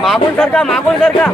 मागून सरका, मागून सरका.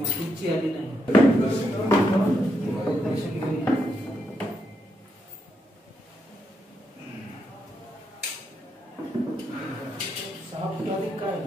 तुमची आली नाही काय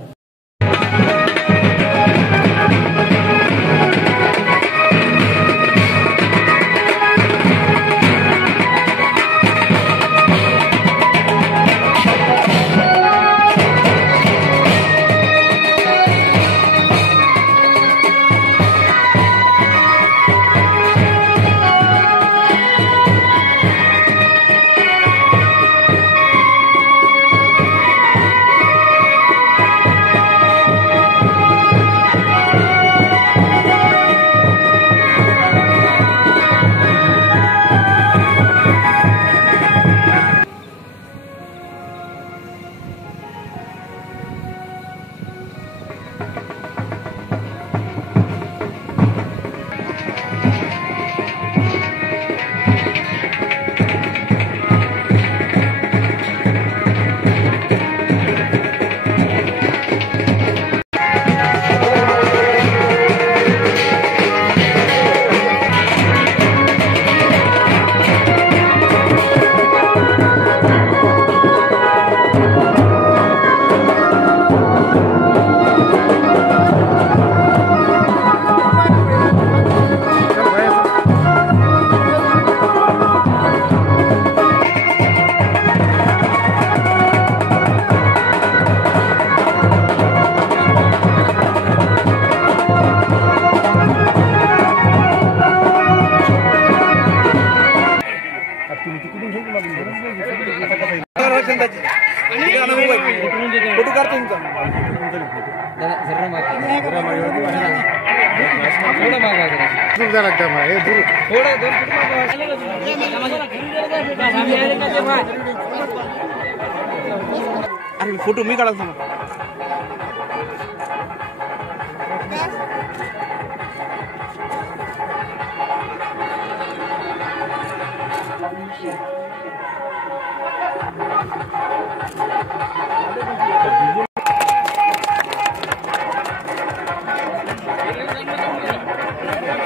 अरे फोटो मी काढाल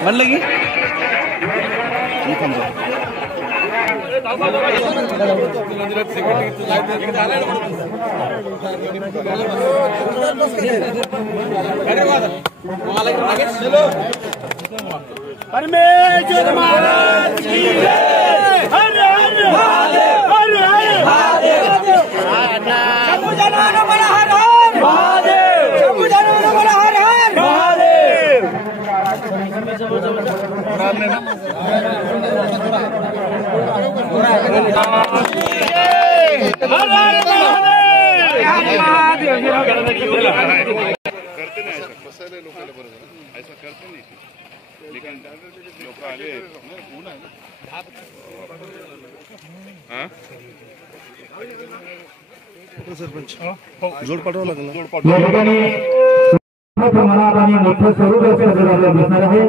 म्हणलं की परमेश्वर महाराज की जय। हर हर महादेव, हर हर महादेव। शंभू जनार्दन बोला हर हर महादेव, शंभू जनार्दन बोला हर हर महादेव। हर हर महादेव। करते नहीं ऐसा, फसायला लोकांना बरोबर ऐसा करते नहीं, लेकिन लोक आले ऊन आहे ना सरपंच जोड पाठवावं लागेल, जोड पाठवा प्रमाणात आणि मोठं स्वरूप आपल्याला दिसणार आहे।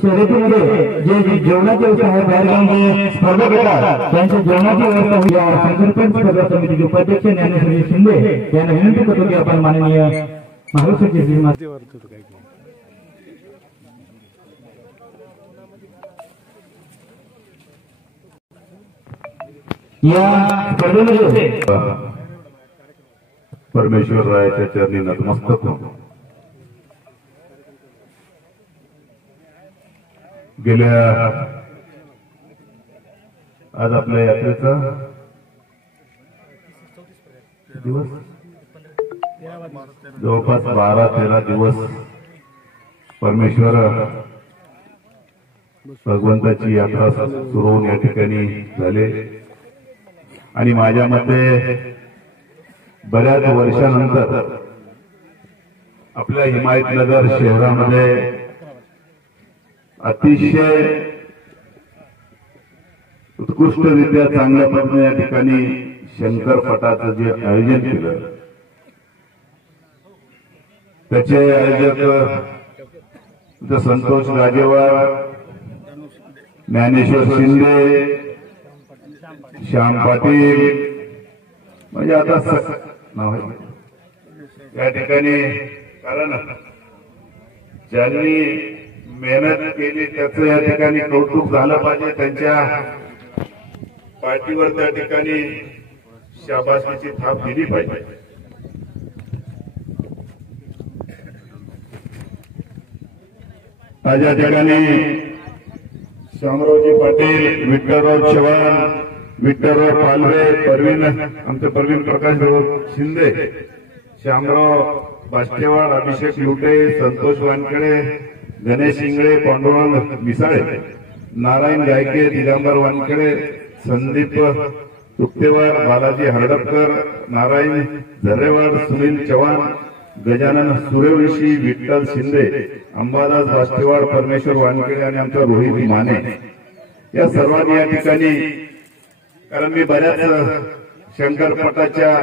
शर्यतीमध्ये जे जेवणाची व्यवस्था आहे, बाहेरगावचे स्पर्धक येतात त्यांच्या जेवणाची व्यवस्था या संकल्पन स्पर्धा समितीचे उपाध्यक्ष ज्ञानेश्वर शिंदे यांना विनंती करतो की आपण माननीय महाराष्ट्राचे श्रीमान या स्पर्धेमध्ये परमेश्वर रायाच्या चरणी नतमस्तक होतो। गेल्या आज आपल्या यात्रेचा दिवस जवळपास 12-13 दिवस परमेश्वर भगवंताची यात्रा सुरू होऊन या ठिकाणी झाले आणि माझ्या मते बऱ्याच वर्षानंतर आपल्या हिमायतनगर शहरामध्ये अतिशय उत्कृष्टरित्या चांगल्या पद्धतीने या ठिकाणी शंकर पटाचं जे आयोजन केलं त्याचे आयोजक संतोष राजेवार, ज्ञानेश्वर शिंदे, श्याम पाटील म्हणजे आता नाव या ठिकाणी कारण ज्यांनी मेहनत केली त्याचं या ठिकाणी कौतुक झालं पाहिजे, त्यांच्या पाठीवर त्या ठिकाणी शाबासकीची थाप दिली पाहिजे. आज या ठिकाणी शामरावजी पाटील, विठ्ठलराव चव्हाण, विठ्ठलराव पालवे, आमचे परवीन प्रकाश शिंदे, श्यामराव बाष्टेवाड, अभिषेक लुटे, संतोष वानखेडे, गणेश इंगळे, पांडुरंग मिसाळे, नारायण गायके, दिगंबर वानखेडे, संदीप तुकतेवार, बालाजी हरडपकर, नारायण झरेवाड, सुनील चव्हाण, गजानन सूर्यवंशी, विठ्ठल शिंदे, अंबादास बाष्टेवाड, परमेश्वर वानखेडे आणि आमचा रोहित माने, या सर्वांनी या ठिकाणी, कारण मी बऱ्याच शंकरपटाच्या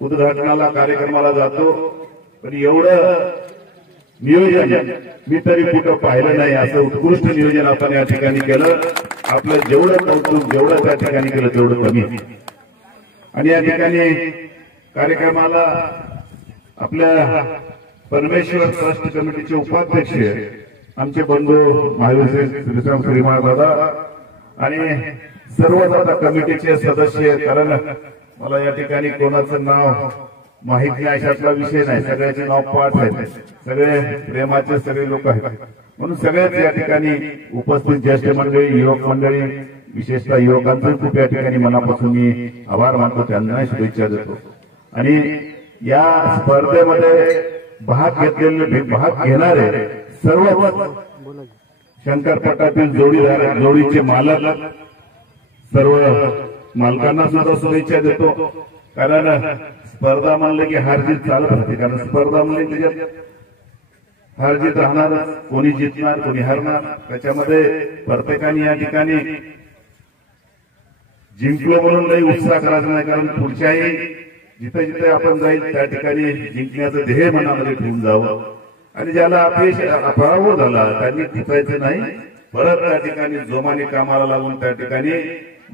उद्घाटनाला कार्यक्रमाला जातो, पण एवढं नियोजन मी तरी कुठं पाहिलं नाही. असं उत्कृष्ट नियोजन आपण या ठिकाणी केलं. आपलं जेवढं कौतुक जेवढं त्या ठिकाणी केलं तेवढं कमी. आणि या ठिकाणी कार्यक्रमाला आपल्या परमेश्वर ट्रस्ट कमिटीचे उपाध्यक्ष आमचे बंधू महावीर श्रीराम श्रीमान दादा आणि सर्व आता कमिटीचे सदस्य, कारण मला या ठिकाणी कोणाचं नाव माहित नाही अशातला विषय नाही, सगळ्याचे नाव पाठ आहेत, सगळे प्रेमाचे सगळे लोक आहेत, म्हणून सगळ्याच या ठिकाणी उपस्थित ज्येष्ठ मंडळी, युवक मंडळी, विशेषतः युवकांचं खूप या ठिकाणी मनापासून मी आभार मानतो, त्यांना शुभेच्छा देतो. आणि या स्पर्धेमध्ये भाग घेणारे सर्व शंकरपटातील जोडीदार, जोडीचे मालक, सर्व मालकांना सुद्धा शुभेच्छा देतो. कारण स्पर्धा म्हणलं की हारजीत चालत राहते, कारण स्पर्धा म्हणले त्याच्यात हारजीत राहणार, कोणी जिंकणार कोणी हारणार, त्याच्यामध्ये प्रत्येकाने या ठिकाणी जिंकलो म्हणून लई उत्साह करायचा नाही, कारण पुढच्याही जिथे जिथे आपण जाईल त्या ठिकाणी जिंकण्याचं ध्येय मनामध्ये ठेवून जावं. आणि ज्याला अपयश पराभव झाला त्यांनी टिकायचं नाही, परत त्या ठिकाणी जोमाने कामाला लागून त्या ठिकाणी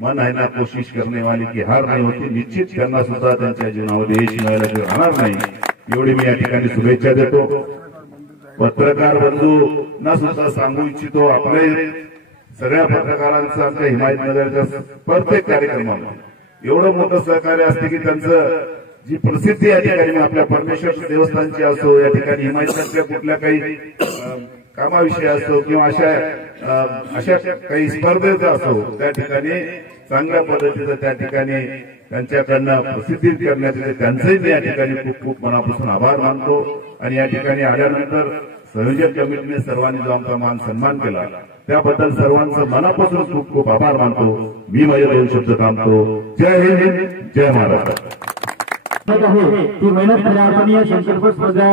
मन आहे ना कोशिश करणे वाली की हार नाही होती, निश्चित त्यांना सुद्धा त्यांच्या जीवनामध्ये यश मिळायला राहणार नाही, एवढी मी या ठिकाणी शुभेच्छा देतो. पत्रकार बंधूंना सुद्धा सांगू इच्छितो, आपले सगळ्या पत्रकारांचं आमच्या हिमायतनगरच्या प्रत्येक कार्यक्रमाला एवढं मोठं सहकार्य असते की त्यांचं जी प्रसिद्धी या ठिकाणी आपल्या परमेश्वर देवस्थानची असो, या ठिकाणी हिमायतनगरच्या कुठल्या काही कामाविषयी असो किंवा अशा काही स्पर्धेचा असो, त्या ठिकाणी चांगल्या पद्धतीचं त्या ठिकाणी त्यांच्याकडनं प्रसिद्धी करण्यात येते, त्यांचंही मी या ठिकाणी खूप खूप मनापासून आभार मानतो. आणि या ठिकाणी आल्यानंतर संयोजक कमिटीने सर्वांनी जो आमचा मान सन्मान केला त्याबद्दल सर्वांचं मनापासून खूप खूप आभार मानतो. मी माझे 2 शब्द थांबतो. जय हिंद, जय महाराष्ट्र. ती मेहनत खऱ्या अर्थाने शंकरपट स्पर्धा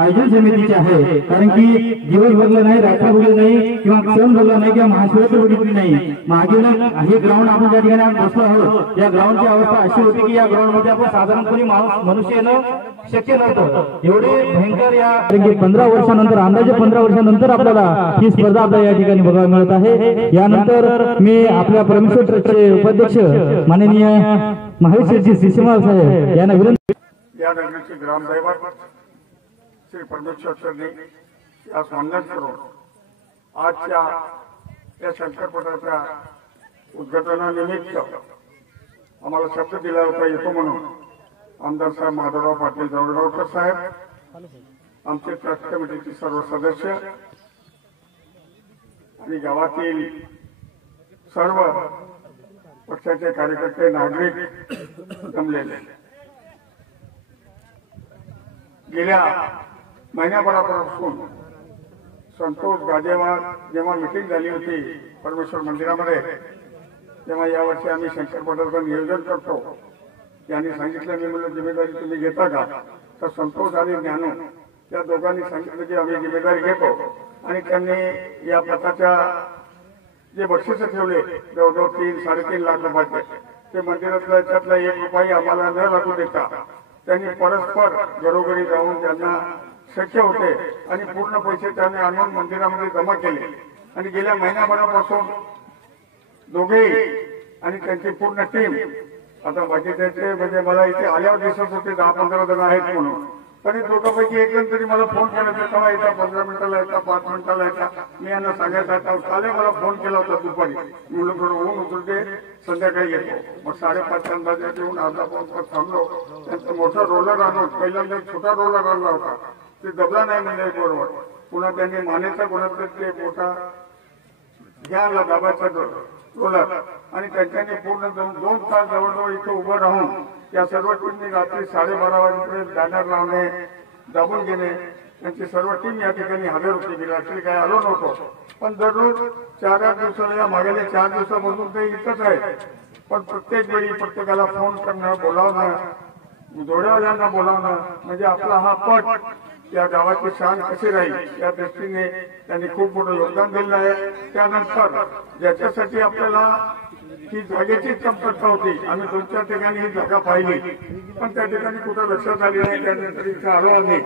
आयोजन समितीची आहे, कारण की दिवस बदलला नाही, रात्र बदलली नाही किंवा क्षण बदलला नाही किंवा महाशिवरात्र बघितली नाही. मागे हे ग्राउंड आपण ज्या ठिकाणी बसलो आहोत, या ग्राउंडची अवस्था अशी होती की या ग्राउंड मध्ये आपण साधारणपणे मनुष्य येणं शक्य नव्हतं, एवढे भयंकर. या 15 वर्षानंतर, अंदाजे 15 वर्षानंतर आपल्याला ही स्पर्धा आपल्या या ठिकाणी बघायला मिळत आहे. यानंतर मी आपल्या परमेश्वर ट्रस्टचे उपाध्यक्ष माननीय महावीरजी शिशिमाल साहेब यांना विनंती. या नगरीचे ग्रामदैवत श्री परमेश्वर चरणी या वंदन करून आजच्या या शंकरपटाच्या उद्घाटनानिमित्त आम्हाला शब्द दिला होता येतो म्हणून आमदार साहेब माधवराव पाटील जवळगावकर साहेब, आमचे ट्रस्ट कमिटीचे सर्व सदस्य आणि गावातील सर्व पक्षाचे कार्यकर्ते, नागरिक जमलेले. गेल्या महिन्याभरापासून संतोष गाजेवार जेव्हा मिटिंग झाली होती परमेश्वर मंदिरामध्ये, तेव्हा यावर्षी आम्ही शंकरपटाचं नियोजन करतो. त्यांनी सांगितलं, मी म्हणलं जिम्मेदारी तुम्ही घेता का? तर संतोष आणि ज्ञानू या दोघांनी सांगितलं की आम्ही जिम्मेदारी घेतो. आणि त्यांनी या पथाच्या जे बक्षीस ठेवले जवळजवळ 3-3.5 लाख रुपयाचे, ते मंदिरातल्या त्यातला 1 रुपया आम्हाला न लागू देता त्यांनी परस्पर घरोघरी जाऊन त्यांना शक्य होते आणि पूर्ण पैसे त्यांनी आणून मंदिरामध्ये जमा केले. आणि गेल्या महिन्याभरापासून दोघेही आणि त्यांची पूर्ण टीम, आता बाकीचे म्हणजे मला इथे आल्यावर दिसत होते 10-15 जण आहेत म्हणून, पण दोघांपैकी एक जण तरी मला फोन केला तर केव्हा येता, 15 मिनिटाला येता, 5 मिनिटाला येता. मी यांना सांगायचा काले मला फोन केला होता दुपारी, म्हणून थोडं ऊन उतरते संध्याकाळी येतो. मग 5:30 अंदाजात येऊन अर्धा पाऊन तास थांबलो. त्यांचा मोठा रोलर आणून पहिल्यांदा छोटा रोलर आणला होता, ते दबला नाही म्हणजे बरोबर. पुन्हा त्यांनी मानेचा गुणोत्तर ते मोठा घ्यायला दाबाचा रोलर आणि त्यांच्याने पूर्ण 2 तास जवळजवळ इथं उभं राहून या सर्व टीमनी रात्री 12:30 वाजेपर्यंत बॅनर लावणे, दाबून घेणे. त्यांची सर्व टीम या ठिकाणी हजर होती. मी रात्री काय आलो नव्हतो, पण दररोज 4-8 दिवसाला या मागेल्या 4 दिवसापासून ते इथंच आहे. पण प्रत्येक वेळी प्रत्येकाला फोन करणं, बोलावणं, जोड्यावाल्यांना बोलावणं, म्हणजे आपला हा पट या गावाची शान कशी राहील या दृष्टीने त्यांनी खूप मोठं योगदान दिलं आहे. त्यानंतर ज्याच्यासाठी आपल्याला ही जागेची कमतरता होती, आम्ही 2-4 ठिकाणी ही जागा पाहिली, पण त्या ठिकाणी कुठं लक्षात आली नाही. त्यानंतर इथं आलो आम्ही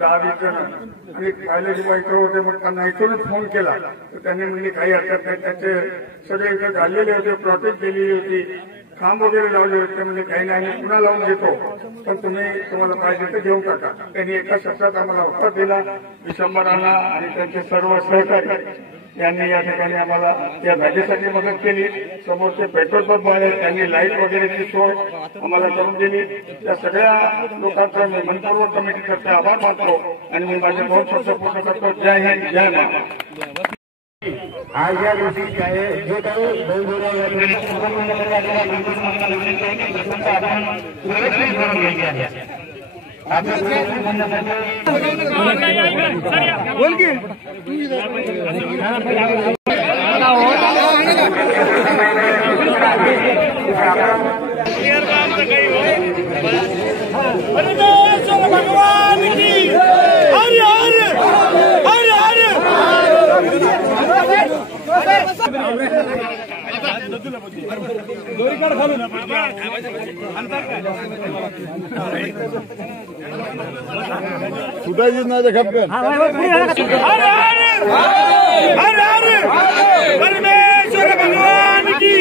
10-20 जण आणि पाहिले किंवा इथं होते, मग त्यांना इथूनच फोन केला तर त्यांनी म्हणजे काही हरकत नाही. त्यांचे सगळे इथं घाललेले होते, प्लॉटिंग केलेली होती, खांब वगैरे लावले होते. म्हणजे काही नाही, आम्ही पुन्हा लावून घेतो, पण तुम्हाला पाहिजे तर घेऊन टाका. त्यांनी एका शब्दात आम्हाला उत्तर दिला. विशंभरांना आणि त्यांचे सर्व सहकारी यांनी या ठिकाणी आम्हाला या जागेसाठी मदत केली. समोरचे पेट्रोल पंप आहे, त्यांनी लाईट वगैरेची सोय आम्हाला करून दिली. त्या सगळ्या लोकांचा मी मनपूर्वक कमिटीतर्फे आभार मानतो आणि मी माझे 2 शब्द पूर्ण करतो. जय हिंद, जय महाराष्ट्र. आज या दिवशी जे काही बैलजोड्या या भगवान की हर हर हर सुटायचीच नाही ते खपकन. हर हर परमेश्वर भगवान की